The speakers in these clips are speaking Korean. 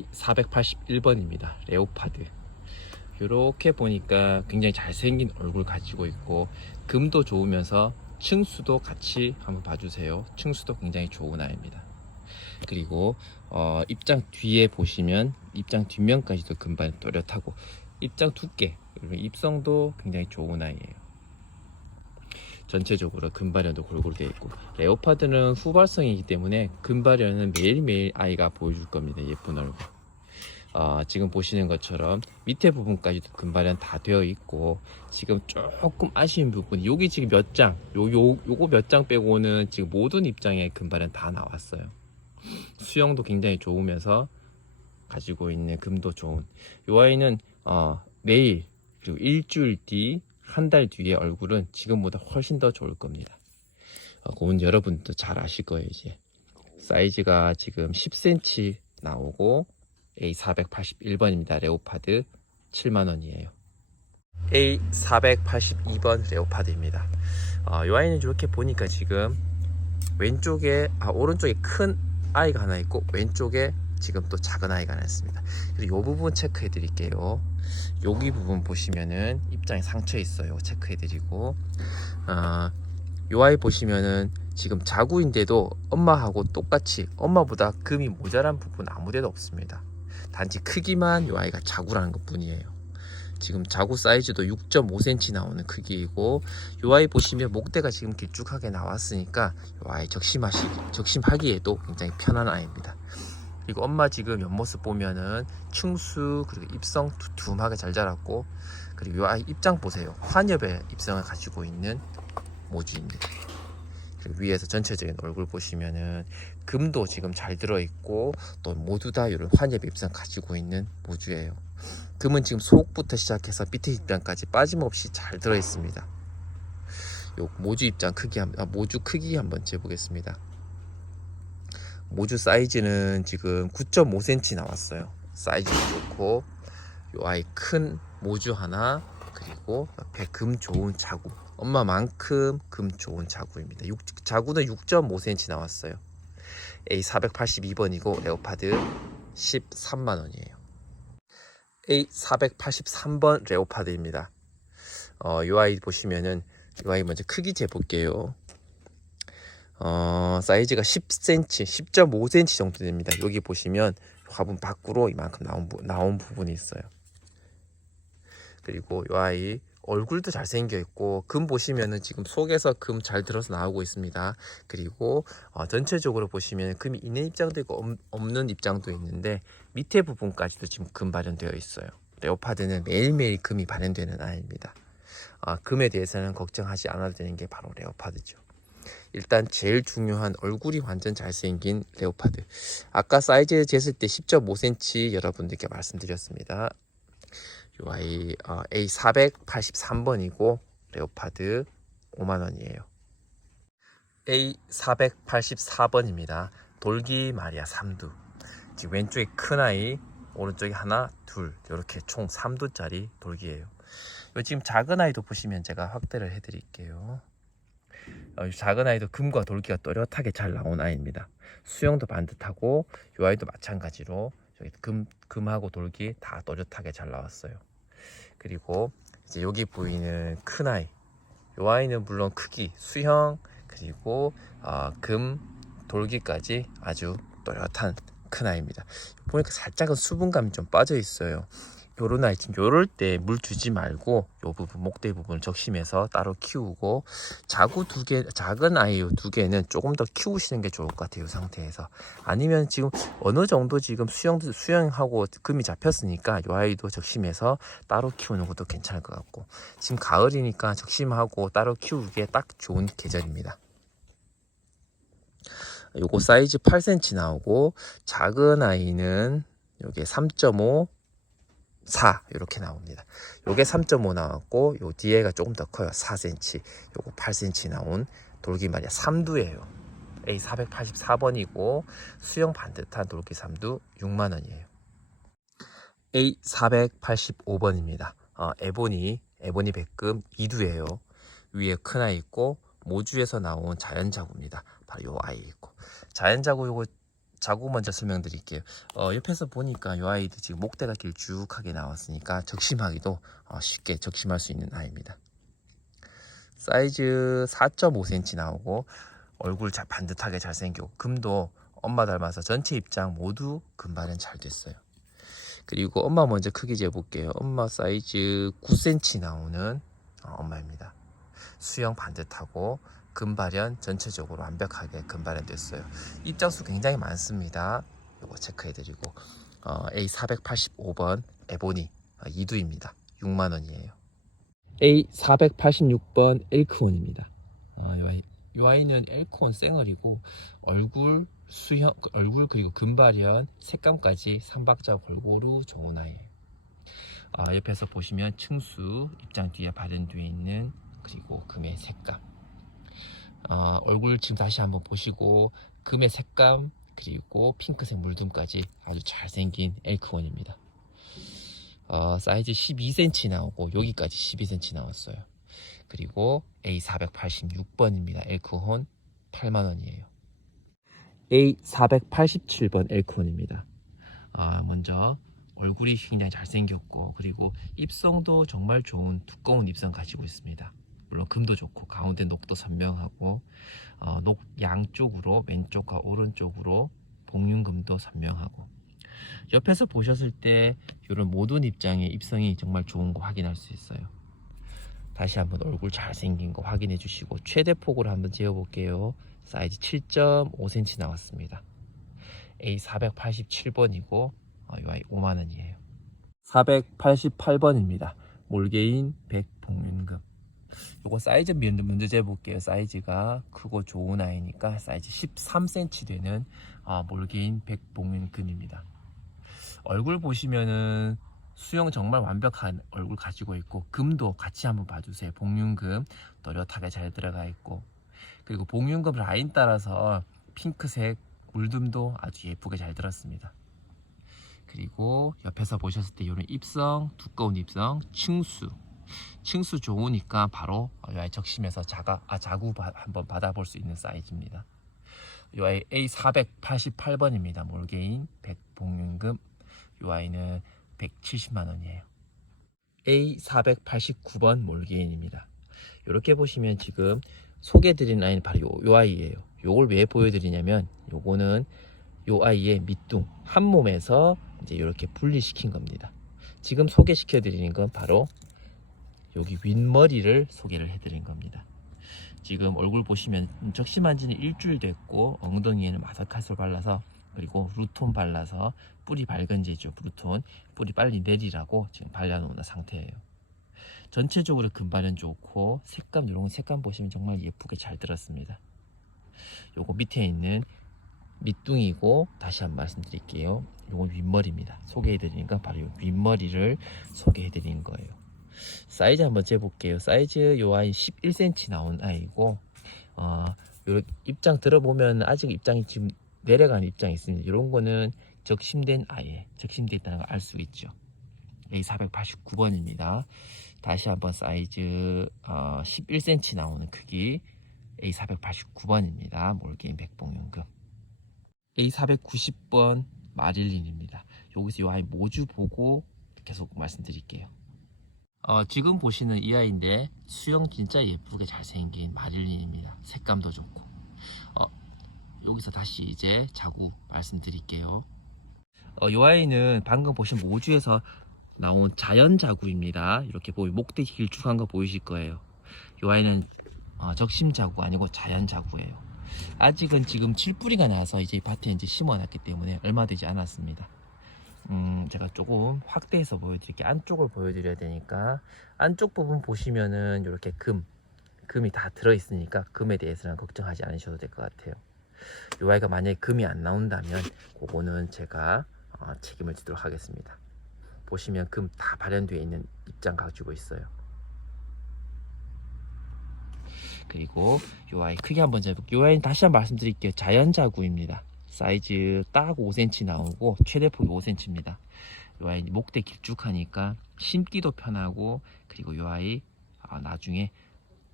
A481번입니다. 레오파드. 이렇게 보니까 굉장히 잘생긴 얼굴 가지고 있고 금도 좋으면서 층수도 같이 한번 봐주세요. 층수도 굉장히 좋은 아이입니다. 그리고 어, 입장 뒤에 보시면 입장 뒷면까지도 금발 또렷하고 입장 두께 입성도 굉장히 좋은 아이예요. 전체적으로 금발현도 골고루 되어 있고 레오파드는 후발성이기 때문에 금발현은 매일매일 아이가 보여줄 겁니다. 예쁜 얼굴. 어, 지금 보시는 것처럼 밑에 부분까지도 금발현 다 되어 있고 지금 조금 아쉬운 부분이 여기 지금 몇 장, 요거 몇 장 빼고는 지금 모든 입장에 금발현 다 나왔어요. 수영도 굉장히 좋으면서 가지고 있는 금도 좋은 이 아이는 어, 내일 그리고 일주일 뒤 한 달 뒤에 얼굴은 지금보다 훨씬 더 좋을 겁니다. 어, 그건 여러분도 잘 아실 거예요 이제. 사이즈가 지금 10cm 나오고 A481번입니다. 레오파드 7만원이에요. A482번 레오파드입니다. 어, 이 아이는 이렇게 보니까 지금 왼쪽에 아 오른쪽에 큰 아이가 하나 있고 왼쪽에 지금 또 작은 아이가 하나 있습니다. 그리고 이 부분 체크해 드릴게요 여기 부분 보시면은 입장에 상처 있어요. 체크해 드리고. 어, 이 아이 보시면은 지금 자구인데도 엄마하고 똑같이 엄마보다 금이 모자란 부분 아무데도 없습니다. 단지 크기만 이 아이가 자구라는 것 뿐이에요. 지금 자구 사이즈도 6.5cm 나오는 크기이고 이 아이 보시면 목대가 지금 길쭉하게 나왔으니까 이 아이 적심하시 적심하기에도 굉장히 편한 아이입니다. 그리고 엄마 지금 옆모습 보면은 충수 그리고 입성 두툼하게 잘 자랐고 그리고 이 아이 입장 보세요. 환엽의 입성을 가지고 있는 모주입니다. 그리고 위에서 전체적인 얼굴 보시면은 금도 지금 잘 들어있고 또 모두 다 이런 환엽 입성 가지고 있는 모주예요. 금은 지금 속부터 시작해서 밑에 입장까지 빠짐없이 잘 들어있습니다. 요 모주 입장 크기 한, 아, 모주 크기 한번 재보겠습니다. 모주 사이즈는 지금 9.5cm 나왔어요. 사이즈도 좋고 요 아이 큰 모주 하나 그리고 옆에 금 좋은 자구 엄마만큼 금 좋은 자구입니다. 육, 자구는 6.5cm 나왔어요. A482번이고 레오파드 13만원이에요. A483번 레오파드입니다. 어, 이 아이 보시면은 이 아이 먼저 크기 재볼게요. 어, 사이즈가 10cm, 10.5cm 정도 됩니다. 여기 보시면 화분 밖으로 이만큼 나온, 부, 나온 부분이 있어요. 그리고 이 아이 얼굴도 잘생겨 있고 금 보시면은 지금 속에서 금 잘 들어서 나오고 있습니다. 그리고 어, 전체적으로 보시면 금이 있는 입장도 있고 없, 없는 입장도 있는데 밑에 부분까지도 지금 금 발현되어 있어요. 레오파드는 매일매일 금이 발현되는 아이입니다. 어, 금에 대해서는 걱정하지 않아도 되는 게 바로 레오파드죠. 일단 제일 중요한 얼굴이 완전 잘생긴 레오파드. 아까 사이즈 쟀을 때 10.5cm 여러분들께 말씀드렸습니다. 요 아이 어, A483번이고 레오파드 5만원이에요. A484번입니다. 돌기 마리아 3두. 지금 왼쪽에 큰 아이, 오른쪽에 하나, 둘 이렇게 총 3두짜리 돌기예요. 요 지금 작은 아이도 보시면 제가 확대를 해 드릴게요. 어, 이 작은 아이도 금과 돌기가 또렷하게 잘 나온 아이입니다. 수영도 반듯하고 이 아이도 마찬가지로 저기 금 금하고 돌기 다 또렷하게 잘 나왔어요. 그리고 이제 여기 보이는 큰 아이, 이 아이는 물론 크기, 수형 그리고 어, 금 돌기까지 아주 또렷한 큰 아이입니다. 보니까 살짝은 수분감이 좀 빠져 있어요. 요런 아이 지금 요럴 때 물 주지 말고 요 부분 목대 부분을 적심해서 따로 키우고 자구 두 개 작은 아이 두 개는 조금 더 키우시는 게 좋을 것 같아요 이 상태에서 아니면 지금 어느 정도 지금 수영 수영하고 금이 잡혔으니까 요 아이도 적심해서 따로 키우는 것도 괜찮을 것 같고 지금 가을이니까 적심하고 따로 키우기에 딱 좋은 계절입니다. 요거 사이즈 8cm 나오고 작은 아이는 요게 3.5 4 이렇게 나옵니다. 요게 3.5 나왔고 요 뒤에가 조금 더 커요. 4cm. 요거 8cm 나온 돌기 말이야. 3두예요. A484번이고 수영 반듯한 돌기 3두 6만 원이에요. A485번입니다. 어, 에보니 에보니 백금 2두예요. 위에 큰 아이 있고 모주에서 나온 자연자구입니다. 바로 요 아이 있고 자연자구 요거 자고 먼저 설명드릴게요. 어, 옆에서 보니까 이 아이도 지금 목대가 길쭉하게 나왔으니까 적심하기도 어, 쉽게 적심할 수 있는 아이입니다. 사이즈 4.5cm 나오고 얼굴 자, 반듯하게 잘생기고 금도 엄마 닮아서 전체 입장 모두 금발은 잘 됐어요. 그리고 엄마 먼저 크기 재볼게요. 엄마 사이즈 9cm 나오는 어, 엄마입니다. 수영 반듯하고 금발현 전체적으로 완벽하게 금발현 됐어요. 입장수 굉장히 많습니다. 이거 체크해드리고 어, A485번 에보니 어, 이두입니다. 6만 원이에요. A486번 엘크온입니다. 어, 이, 아이, 이 아이는 엘크온 쌩얼이고 얼굴 수형 얼굴 그리고 금발현 색감까지 삼박자 골고루 좋은 아이예요. 아, 옆에서 보시면 층수 입장 뒤에 발현되어 있는 그리고 금의 색감 어, 얼굴 지금 다시 한번 보시고 금의 색감 그리고 핑크색 물듬까지 아주 잘생긴 엘크원입니다. 어, 사이즈 12cm 나오고 여기까지 12cm 나왔어요. 그리고 A486번입니다. 엘크혼 8만원이에요. A487번 엘크혼입니다. 아, 먼저 얼굴이 굉장히 잘생겼고 그리고 입성도 정말 좋은 두꺼운 입성 가지고 있습니다. 물론 금도 좋고 가운데 녹도 선명하고 어, 녹 양쪽으로 왼쪽과 오른쪽으로 복륜금도 선명하고 옆에서 보셨을 때 이런 모든 입장의 입성이 정말 좋은 거 확인할 수 있어요. 다시 한번 얼굴 잘생긴 거 확인해 주시고 최대 폭으로 한번 재어 볼게요. 사이즈 7.5cm 나왔습니다. A487번이고 어, 이 아이 5만 원이에요. 488번입니다. 몰개인 100 복륜금. 요거 사이즈 먼저 재볼게요. 사이즈가 크고 좋은 아이니까 사이즈 13cm 되는 아, 몰개인 100 복륜금입니다. 얼굴 보시면은 수영 정말 완벽한 얼굴 가지고 있고 금도 같이 한번 봐주세요. 복륜금 또렷하게 잘 들어가 있고 그리고 복륜금 라인 따라서 핑크색 물듬도 아주 예쁘게 잘 들었습니다. 그리고 옆에서 보셨을 때 이런 입성 두꺼운 입성 층수 층수 좋으니까 바로 이 아이 적심해서 자가 아 자구 바, 한번 받아볼 수 있는 사이즈입니다. 이 아이 A488번입니다. 몰개인 100 복륜금 이 아이는 170만 원이에요. A489번 몰개인입니다. 이렇게 보시면 지금 소개드린 아이는 바로 요, 요 아이예요. 요걸 왜 보여드리냐면 요거는 요 아이의 밑둥 한 몸에서 이제 이렇게 분리시킨 겁니다. 지금 소개시켜 드리는 건 바로 여기 윗머리를 소개를 해드린 겁니다. 지금 얼굴 보시면 적심한 지는 일주일 됐고 엉덩이에는 마사카솔 발라서 그리고 루톤 발라서 뿌리 밝은 제죠 루톤 뿌리 빨리 내리라고 지금 발라놓은 상태예요. 전체적으로 금발은 좋고 색감 이런 색감 보시면 정말 예쁘게 잘 들었습니다. 요거 밑에 있는 밑둥이고 다시 한 번 말씀드릴게요. 요건 윗머리입니다. 소개해드리는 건 바로 요 윗머리를 소개해드리는 거예요. 사이즈 한번 재볼게요. 사이즈 요 아이 11cm 나온 아이고 어, 요 입장 들어보면 아직 입장이 지금 내려가는 입장이 있습니다. 이런 거는 적심된 아이, 적심돼 있다는 걸 알 수 있죠. A489번입니다. 다시 한번 사이즈 어, 11cm 나오는 크기 A489번입니다. 몰개인 백봉연금 A490번 마릴린입니다. 여기서 이 아이 모주 보고 계속 말씀드릴게요. 어, 지금 보시는 이 아이인데 수영 진짜 예쁘게 잘생긴 마릴린입니다. 색감도 좋고 어, 여기서 다시 이제 자구 말씀드릴게요. 어, 이 아이는 방금 보신 모주에서 나온 자연 자구입니다. 이렇게 보이 목대 길쭉한 거 보이실 거예요. 이 아이는 어, 적심 자구 아니고 자연 자구예요. 아직은 지금 칠뿌리가 나서 이제 밭에 이제 심어놨기 때문에 얼마 되지 않았습니다. 음, 제가 조금 확대해서 보여드릴게요. 안쪽을 보여드려야 되니까 안쪽 부분 보시면은 이렇게 금, 금이 다 들어있으니까 금에 대해서는 걱정하지 않으셔도 될 것 같아요. 이 아이가 만약에 금이 안 나온다면 그거는 제가 어, 책임을 지도록 하겠습니다. 보시면 금 다 발현되어 있는 입장 가지고 있어요. 그리고 이 아이 크게 한번 재볼게요. 이 아이는 다시 한번 말씀드릴게요. 자연 자구입니다. 사이즈 딱 5cm 나오고 최대 폭이 5cm입니다. 이 아이 목대 길쭉하니까 심기도 편하고 그리고 이 아이 아, 나중에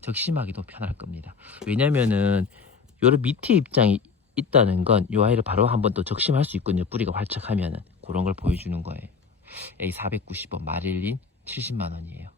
적심하기도 편할 겁니다. 왜냐면은 요런 밑에 입장이 있다는 건이 아이를 바로 한번 또 적심할 수 있거든요. 뿌리가 활착하면은 그런 걸 보여주는 거예요. A 490원 마릴린 70만 원이에요.